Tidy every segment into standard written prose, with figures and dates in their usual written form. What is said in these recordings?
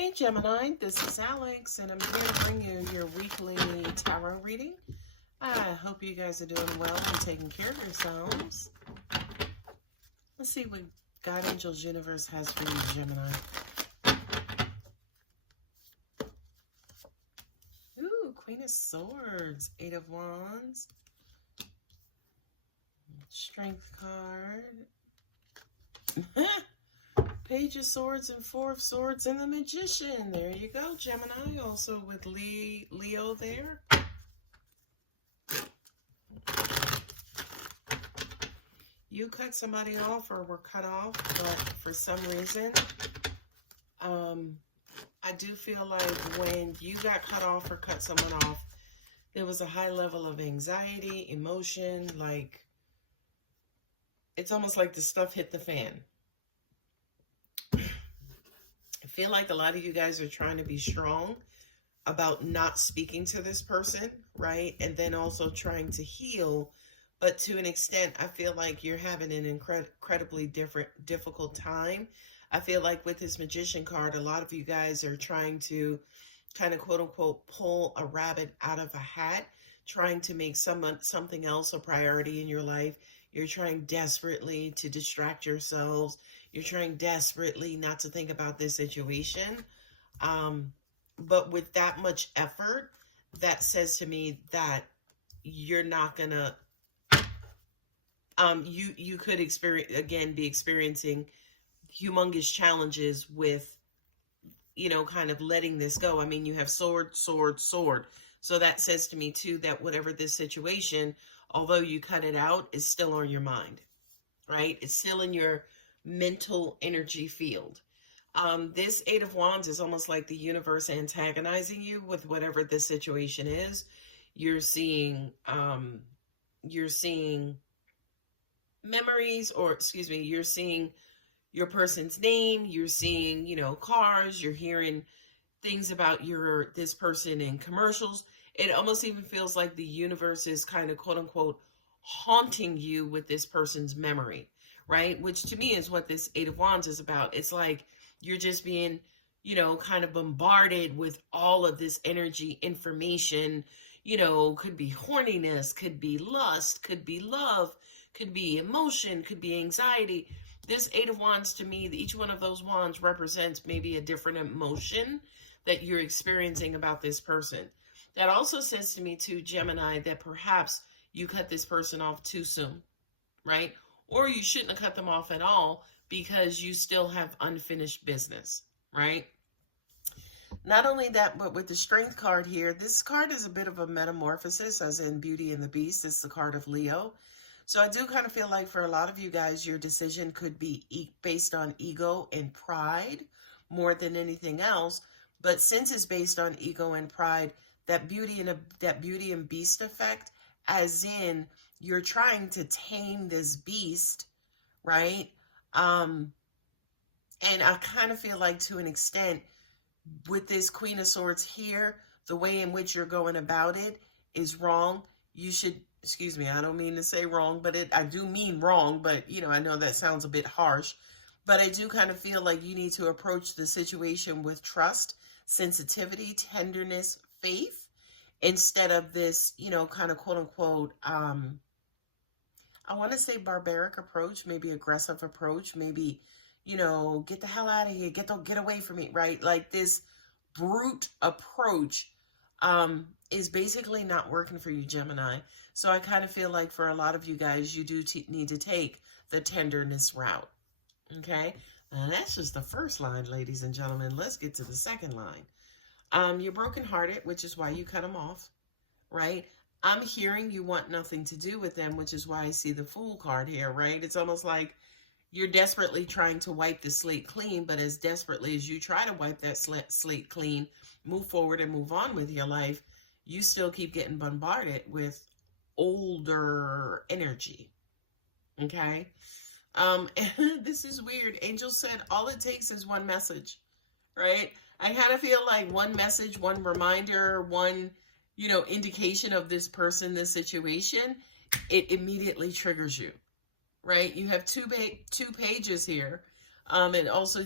Hey Gemini, this is Alex, and I'm here to bring you your weekly tarot reading. I hope you guys are doing well and taking care of yourselves. Let's see what God Angels Universe has for you, Gemini. Ooh, Queen of Swords, Eight of Wands, Strength card, Page of Swords and Four of Swords and the Magician. There you go, Gemini. Also with Leo there. You cut somebody off or were cut off, but for some reason, I do feel like when you got cut off or cut someone off, there was a high level of anxiety, emotion, like it's almost like the stuff hit the fan. I feel like a lot of you guys are trying to be strong about not speaking to this person, right? And then also trying to heal. But to an extent, I feel like you're having an incredibly difficult time. I feel like with this Magician card, a lot of you guys are trying to kind of quote unquote pull a rabbit out of a hat, trying to make something else a priority in your life. You're trying desperately to distract yourselves. You're trying desperately not to think about this situation. But with that much effort, that says to me that you're not going to, you could be experiencing humongous challenges with, kind of letting this go. I mean, you have sword, sword, sword. So that says to me too, that whatever this situation, although you cut it out, is still on your mind, right? It's still in your mental energy field. This Eight of Wands is almost like the universe antagonizing you with whatever this situation is. You're seeing memories, or you're seeing your person's name, you're seeing, cars, you're hearing things about this person in commercials. It almost even feels like the universe is kind of quote unquote haunting you with this person's memory, right? Which to me is what this Eight of Wands is about. It's like you're just being, kind of bombarded with all of this energy, information, could be horniness, could be lust, could be love, could be emotion, could be anxiety. This Eight of Wands, to me, each one of those wands represents maybe a different emotion that you're experiencing about this person. That also says to me too, Gemini, that perhaps you cut this person off too soon, right? Or you shouldn't have cut them off at all because you still have unfinished business, right? Not only that, but with the Strength card here, this card is a bit of a metamorphosis, as in Beauty and the Beast. It's the card of Leo. So I do kind of feel like for a lot of you guys, your decision could be based on ego and pride more than anything else. But since it's based on ego and pride, that beauty and beast effect, as in you're trying to tame this beast, right? And I kind of feel like to an extent with this Queen of Swords here, the way in which you're going about it is wrong. You should, excuse me, I don't mean to say wrong, but I do mean wrong, but I know that sounds a bit harsh, but I do kind of feel like you need to approach the situation with trust, sensitivity, tenderness, faith, instead of this, kind of quote unquote, I want to say barbaric approach, maybe aggressive approach, maybe, get the hell out of here, get away from me, right? Like this brute approach is basically not working for you, Gemini. So I kind of feel like for a lot of you guys, you do need to take the tenderness route, okay? And that's just the first line, ladies and gentlemen. Let's get to the second line. You're brokenhearted, which is why you cut them off, right? I'm hearing you want nothing to do with them, which is why I see the Fool card here, right? It's almost like you're desperately trying to wipe the slate clean, but as desperately as you try to wipe that slate clean, move forward and move on with your life, you still keep getting bombarded with older energy, okay? And this is weird. Angel said all it takes is one message, right? I kind of feel like one message, one reminder, one, indication of this person, this situation, it immediately triggers you, right? You have two pages here And also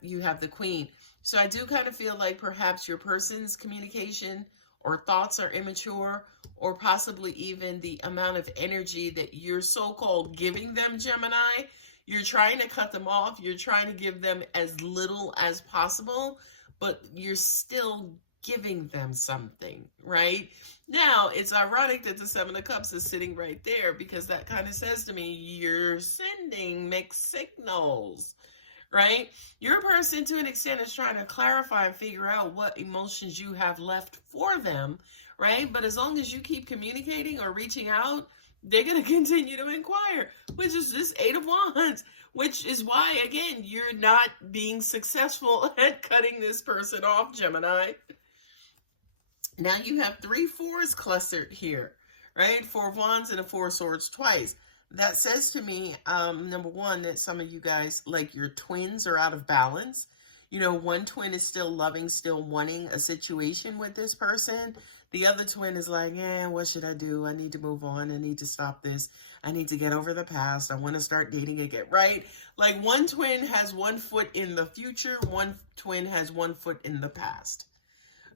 you have the Queen. So I do kind of feel like perhaps your person's communication or thoughts are immature, or possibly even the amount of energy that you're so-called giving them, Gemini. You're trying to cut them off. You're trying to give them as little as possible, but you're still giving them something, right? Now, it's ironic that the Seven of Cups is sitting right there, because that kind of says to me, you're sending mixed signals, right? Your person, to an extent, is trying to clarify and figure out what emotions you have left for them, right? But as long as you keep communicating or reaching out, they're going to continue to inquire, which is this Eight of Wands, which is why, again, you're not being successful at cutting this person off, Gemini. Now you have 3 fours clustered here, right? 4 of Wands and a 4 of Swords twice. That says to me, number one, that some of you guys, like your twins, are out of balance. You know, one twin is still loving, still wanting a situation with this person. The other twin is like, what should I do? I need to move on. I need to stop this. I need to get over the past. I want to start dating again, right? Like one twin has 1 foot in the future. One twin has 1 foot in the past.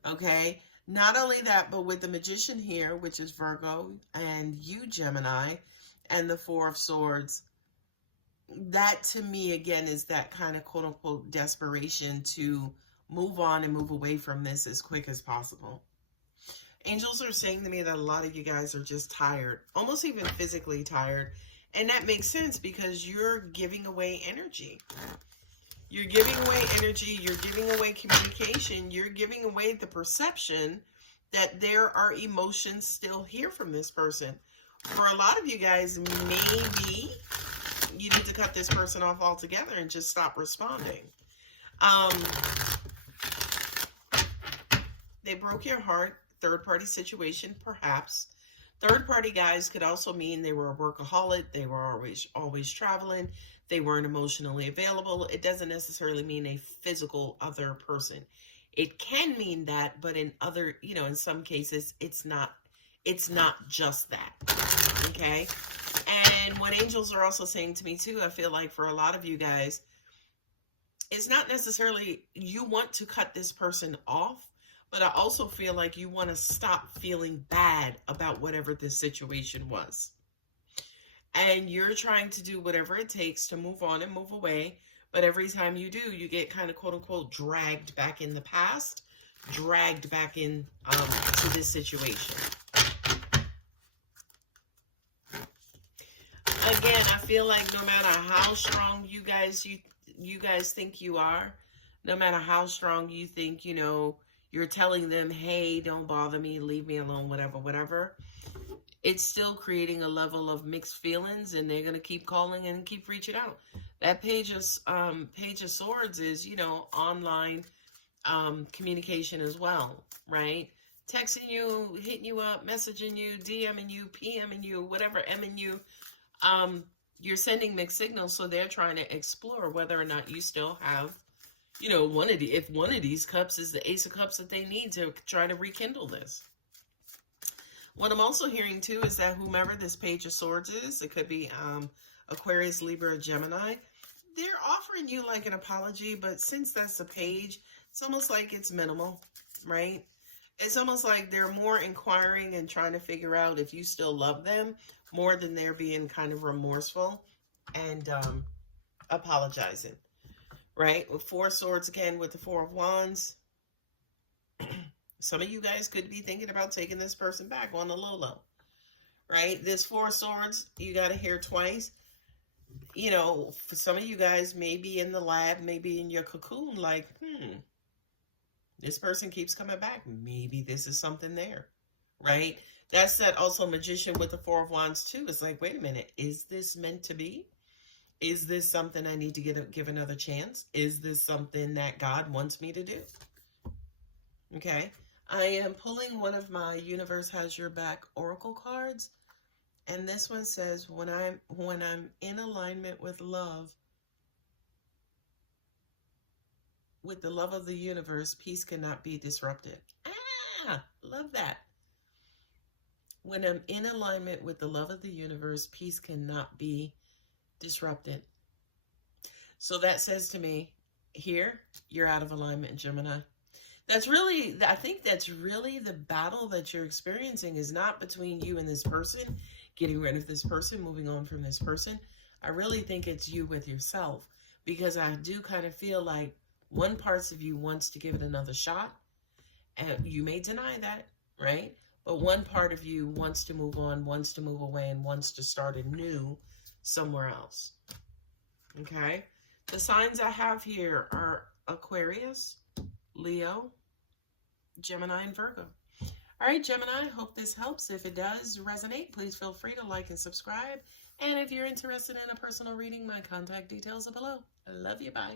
Okay? Not only that, but with the Magician here, which is Virgo, and you, Gemini, and the 4 of Swords, that to me, again, is that kind of quote-unquote desperation to move on and move away from this as quick as possible. Angels are saying to me that a lot of you guys are just tired, almost even physically tired. And that makes sense, because you're giving away energy. You're giving away energy. You're giving away communication. You're giving away the perception that there are emotions still here from this person. For a lot of you guys, maybe you need to cut this person off altogether and just stop responding. They broke your heart. Third-party situation, perhaps. Third-party guys could also mean they were a workaholic. They were always traveling. They weren't emotionally available. It doesn't necessarily mean a physical other person. It can mean that, but in other, in some cases, it's not just that. Okay? And what angels are also saying to me too, I feel like for a lot of you guys, it's not necessarily you want to cut this person off, but I also feel like you want to stop feeling bad about whatever this situation was. And you're trying to do whatever it takes to move on and move away. But every time you do, you get kind of quote unquote dragged back in the past, dragged back in to this situation. Again, I feel like no matter how strong you guys think you are, no matter how strong you think, you're telling them, hey, don't bother me, leave me alone, whatever. It's still creating a level of mixed feelings, and they're going to keep calling and keep reaching out. That Page of Swords is, online communication as well, right? Texting you, hitting you up, messaging you, DMing you, PMing you, whatever, M'ing you. You're sending mixed signals, so they're trying to explore whether or not you still have, if one of these cups is the Ace of Cups that they need to try to rekindle this. What I'm also hearing too is that whomever this Page of Swords is, it could be Aquarius, Libra, Gemini, they're offering you like an apology, but since that's a page, it's almost like it's minimal, right? It's almost like they're more inquiring and trying to figure out if you still love them more than they're being kind of remorseful and apologizing, right? With 4 swords again, with the 4 of wands, some of you guys could be thinking about taking this person back on the low, right? This 4 swords, you got to hear twice. For some of you guys, maybe in the lab, maybe in your cocoon, like, this person keeps coming back. Maybe this is something there, right? That's that also Magician with the 4 of wands too. It's like, wait a minute, is this meant to be? Is this something I need to give another chance? Is this something that God wants me to do? Okay. I am pulling one of my Universe Has Your Back Oracle cards. And this one says, when I'm in alignment with love, with the love of the universe, peace cannot be disrupted. Love that. When I'm in alignment with the love of the universe, peace cannot be disrupted. So that says to me, here, you're out of alignment, Gemini. That's really, I think that's really the battle that you're experiencing is not between you and this person, getting rid of this person, moving on from this person. I really think it's you with yourself, because I do kind of feel like one part of you wants to give it another shot, and you may deny that, right? But one part of you wants to move on, wants to move away, and wants to start anew somewhere else. Okay? The signs I have here are Aquarius, Leo, Gemini, and Virgo. All right, Gemini, hope this helps. If it does resonate, please feel free to like and subscribe. And if you're interested in a personal reading, my contact details are below. I love you. Bye.